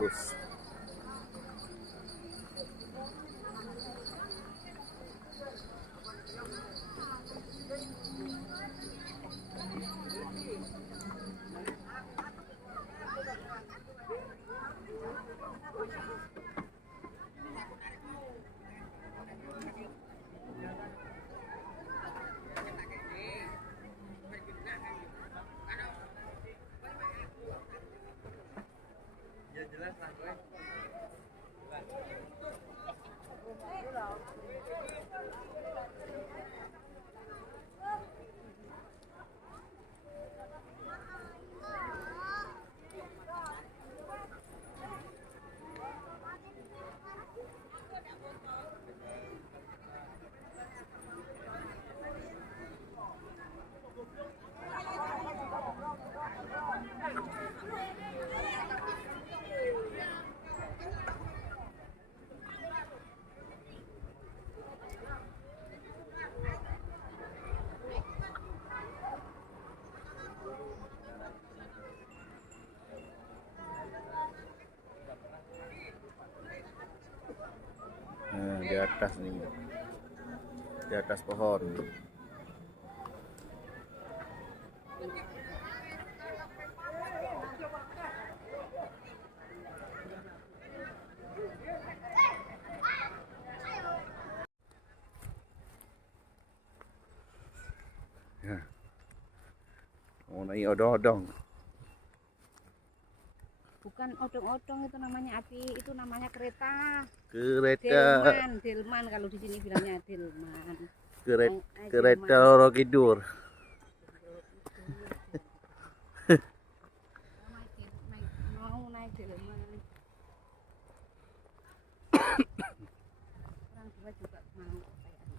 lurus. Nah, di atas nih, di atas pohon. Ya. Mau naik odong-odong. Bukan odong-odong, itu namanya api, itu namanya kereta. Kereta. Delman kalau di sini bilangnya delman. Kereta Rokidur. Mau naik delman. Orang tua juga mau kayaknya.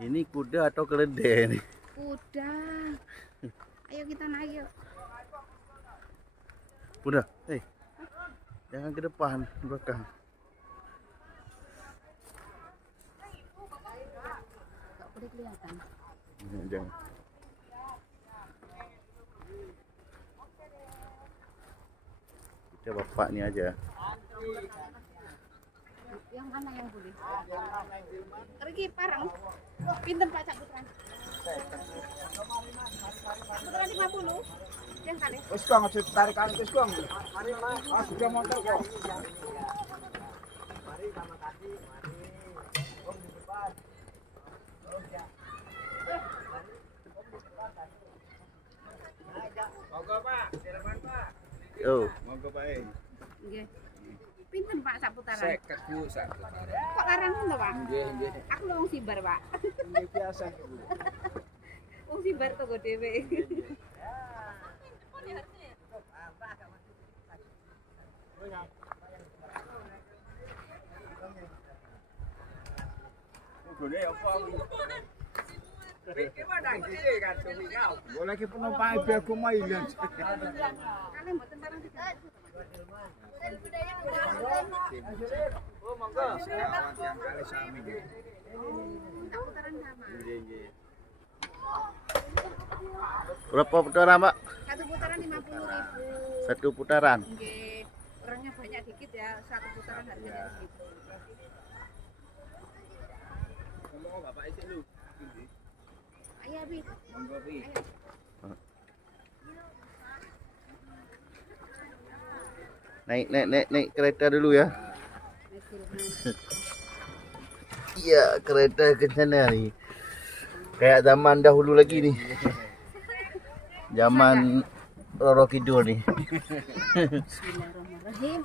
Ini kuda atau keledai nih? Kuda. Ayo kita naik yuk. Kuda, jangan ke depan, belakang. Gak boleh kelihatan. Jangan. Kita bapaknya aja. Yang mana yang boleh? Pergi parang. Pinten Pak Cak Putran? Putran 50. Yang kali. Wis kok aja tarikan wis kok. Mari Mas, sudah motor kok. Mari sama tadi, mari. Om di depan. Om ya. Monggo Pak, silakan Pak. Oh, Monggo Pak. Nggih. Pinten Pak sak putaran? 50 Bu sak putaran. Kok larang ngono, Pak? Nggih, nggih. Aku wong Simbar, Pak. Nggih biasa Bu. Wong Simbar toko dhewe. Gone apa aku? Pikir mana iki kan sumi kau. Boleh ki penumpang ibu aku mau ilang. Kalian mboten parang tiga. Oh, monggo. Yang kali sami nggih. Tak putaran sama. Nggih, nggih. berapa putaran, Pak? Satu putaran 50.000. Satu putaran. Nggih. Orangnya banyak dikit ya, satu putaran harganya segitu. Ngomong Bapak isi lu. Ayo, Bi. Monggo, Bi. Naik kereta dulu ya. Iya, kereta ke sana nih. Kayak zaman dahulu lagi nih. Zaman Roro Kidul nih. Bismillahirrahmanirrahim.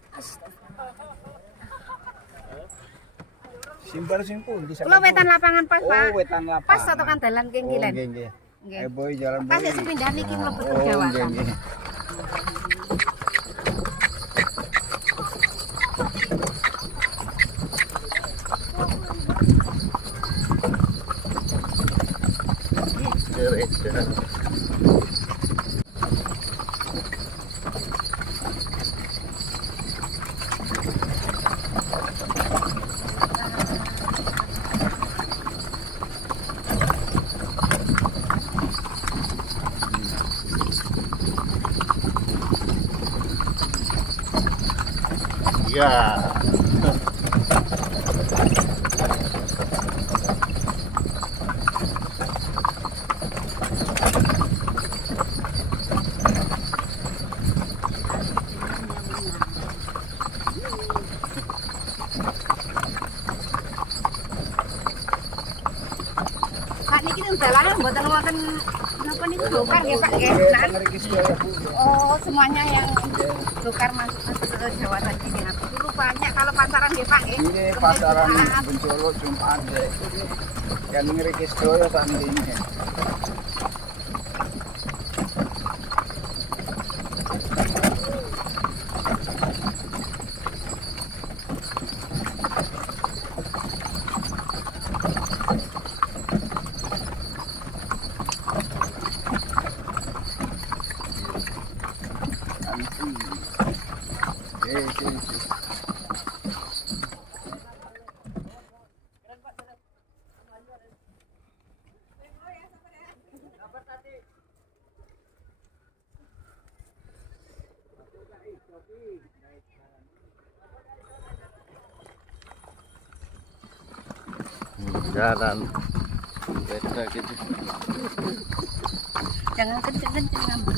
Simbar sing pundi Kula wetan lapangan pas, Pak. Oh, wetan lapangan. Pas totokan dalan kengkilan. Oh, nggih, nggih. Nggih. Boy jalan Pas boy. sepindahan iki mlebet Oh, Jawa. nggih, nggih. Iya. Pak niki dalannya mboten wonten napa niku dokar nggih Pak nggih. Nah, Ngeriki sedaya Bu. oh semuanya yang dokar masuk ke Jawa tadi nggih. Dulu banyak kalau pasaran nggih Pak nggih. Ini pasaran Bencolo Jumat deh. Yang ngeriki sedaya Pak ini. Jalan kereta gitu. Jangan kenceng-kenceng ngambil.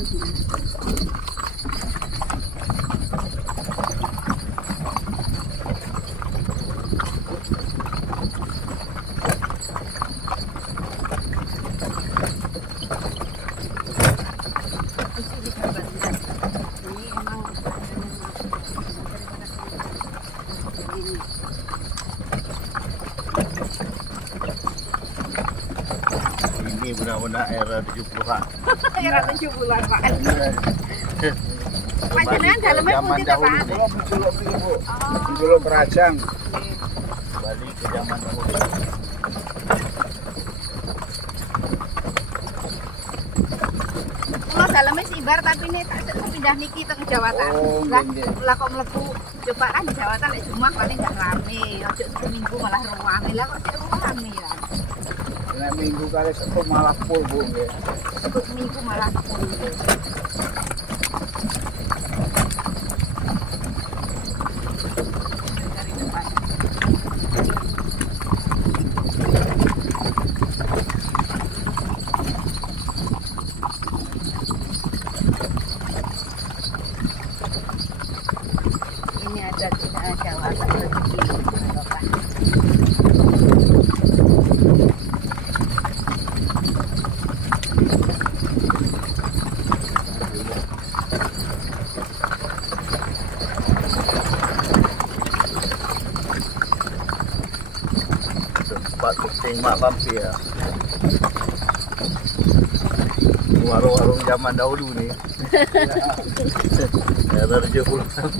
Ini benar-benar era 70-an. Era 70-an Pak. Pak jenengan dalamnya Zaman putih ta dahulu Pak? nih. Bencolo Bencolo ini Bu. Bencolo Kerajang. Balik ke zaman dahulu. Kulo dalamnya sibar tapi ini tak pindah niki teng Jawatan. Oh, Lah nggih. lah kok mlebu coba kan di Jawatan lek Jumat paling gak rame. Ojo seminggu malah rame. Lah kok sik rame ya. Nek minggu kali sepuh malah full Bu nggih. Sebut minggu malah full. Dari depan. Ini ada Jawatan rezeki. Bapak. Tempat kucing mak lampir. Warung-warung zaman dahulu nih. Era 70-an.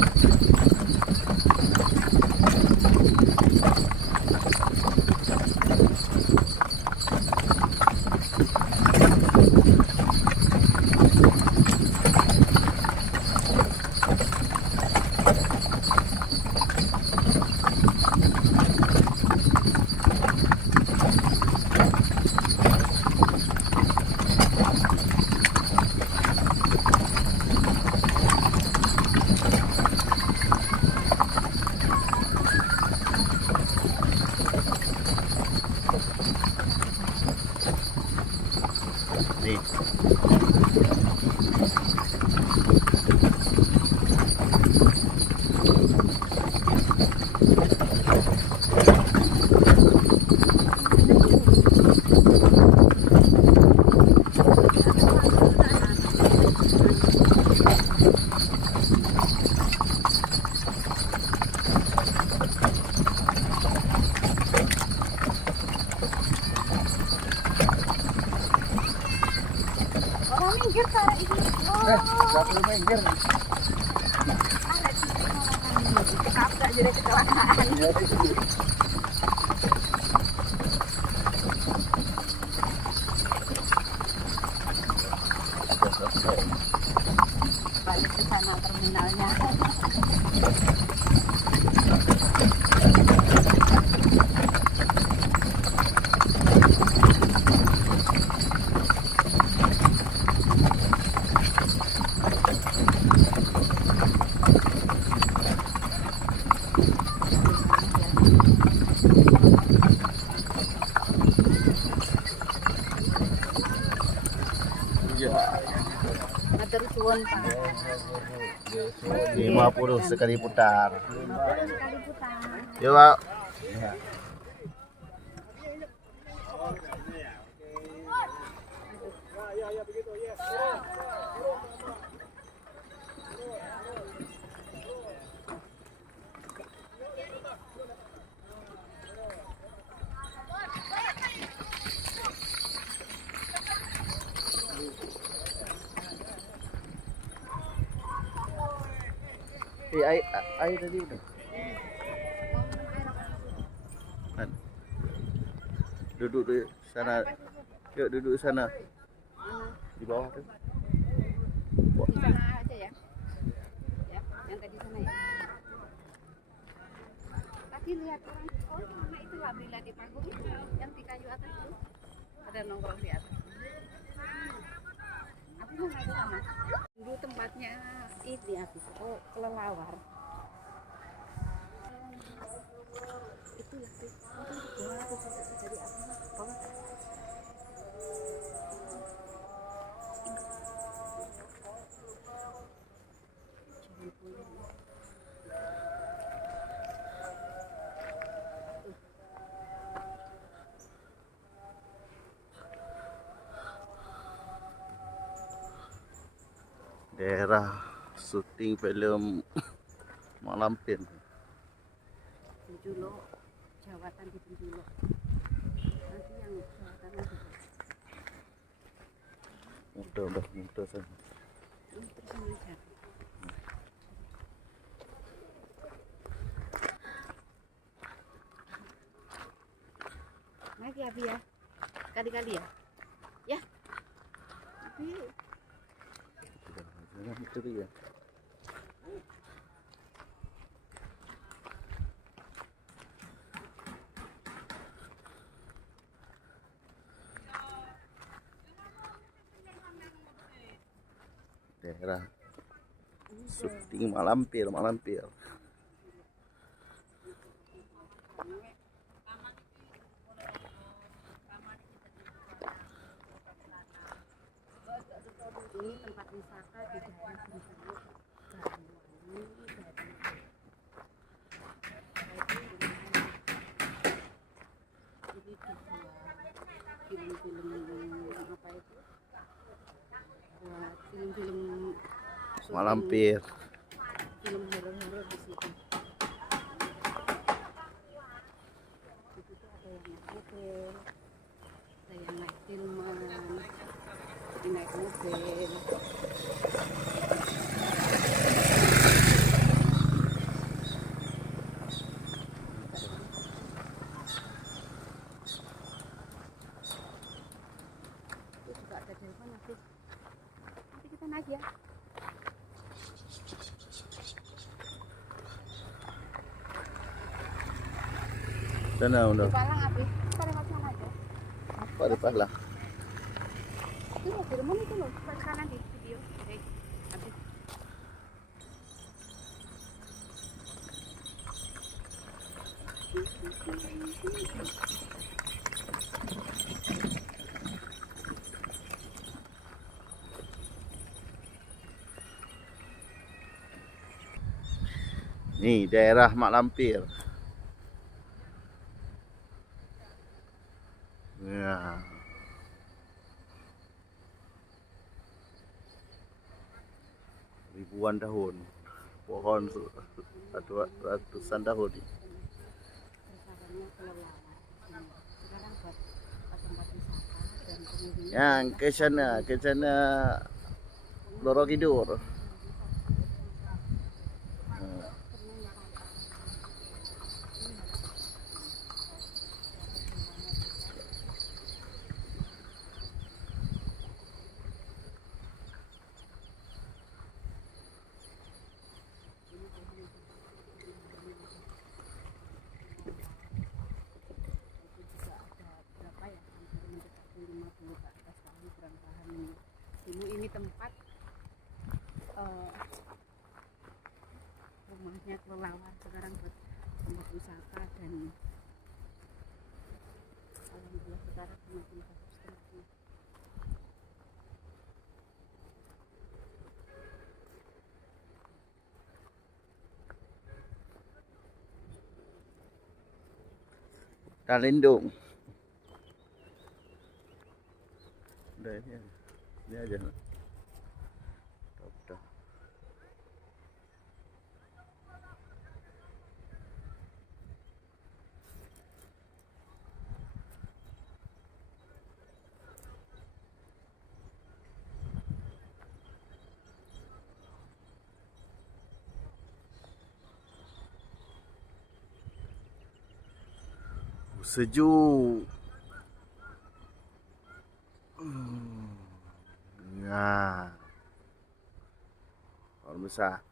Nih. Orang minggir cara ini. Enggak perlu minggir. Ketabrak jadi kecelakaan. Ya, di sini. Balik ke sana terminalnya. Nuwun, Pak. 50 sekali putar. 50 sekali putar. Yo, Pak. Air tadi udah. Kan. Duduk di sana. Yuk duduk di sana. Di bawah tuh. Di sana aja ya. Ya, yang tadi sana ya. Tadi lihat orang, oh mana itu alhamdulillah di panggung itu, yang di kayu atas itu. Ada nongkrong di atas. Aku mau nggak sama. Dulu tempatnya ini habis, oh kelelawar. Itu ya, itu dari apa? Bawah. Daerah syuting film Malampir. Penjulo, jawatan di Penjulo. Nanti yang jawatan nanti. Mudah sana. Ini terus ini jatuh. Naik ya, Abi ya. Kali-kali ya. Ya. Abi. Jangan itu dia. Daerah syuting Malampir. Ini tempat wisata di daerah Bengkulu, Banyuwangi, ini dibuat film-film apa itu? Buat film-film Malampir. film horor-horor di situ. Di situ ada yang naik mobil, ada yang naik filman, jadi naik mobil. Itu juga ada delman nanti. Nanti kita naik ya. Sana udah. Di Palang Abi, kita lewat sana aja. Apa di Palang? Itu loh, delman itu loh, sebelah kanan di video. Oke, Abi. Nih daerah Malampir. Ya. Ribuan tahun. Pohon ratusan tahun. Wisatanya kelelawar. Sekarang buat tempat wisata dan pengunjung. Yang ke sana Loro Kidul. Ini tempat rumahnya kelelawar, sekarang buat tempat wisata dan alhamdulillah sekarang semakin bagus tempatnya. hutan lindung. Udah ini aja. Udah. Sejuk. Nah, pohon besar.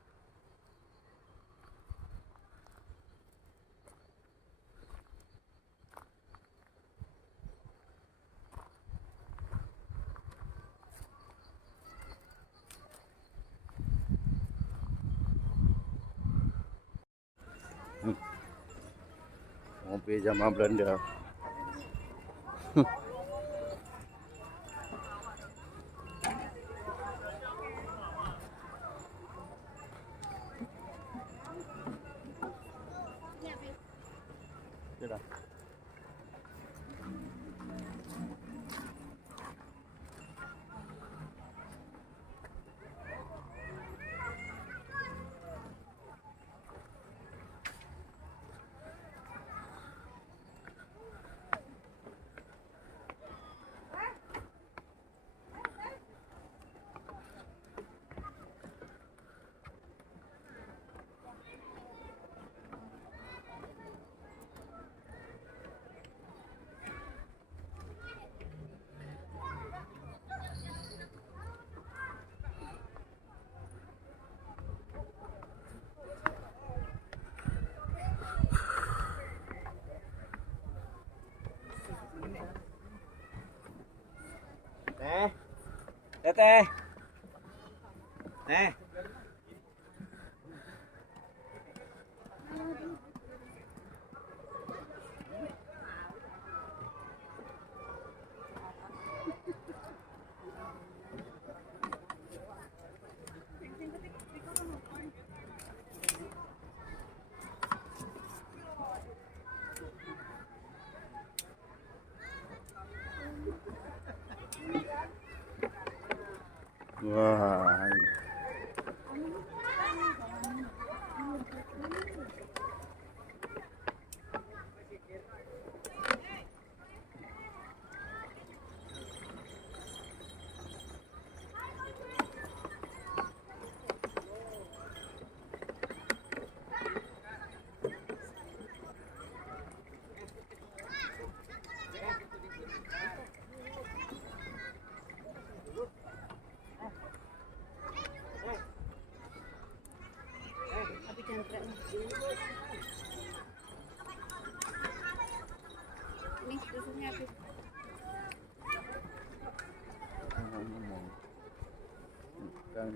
Ngopi zaman Belanda. Sudah. Teteh. Nih. Wah. Tapi jangkrik. Ini susunya habis. Ngomong. Kan